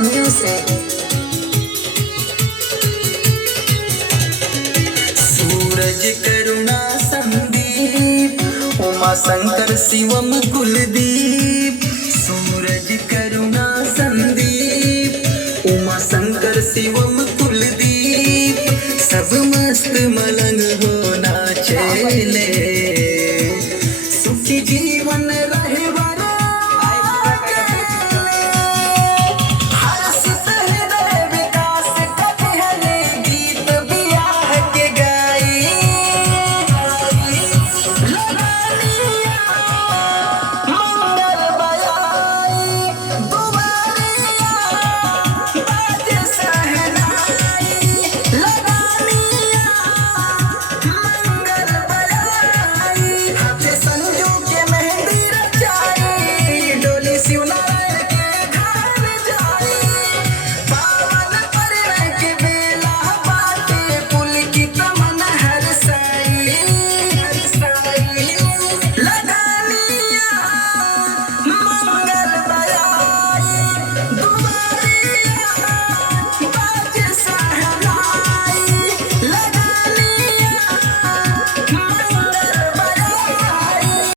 Music. सूरज करुणा संदीप, उमा शंकर शिवम कुलदीप। सूरज करुणा संदीप, उमा शंकर शिवम कुलदीप। सब मस्त मलंग होना चले, सुखी जी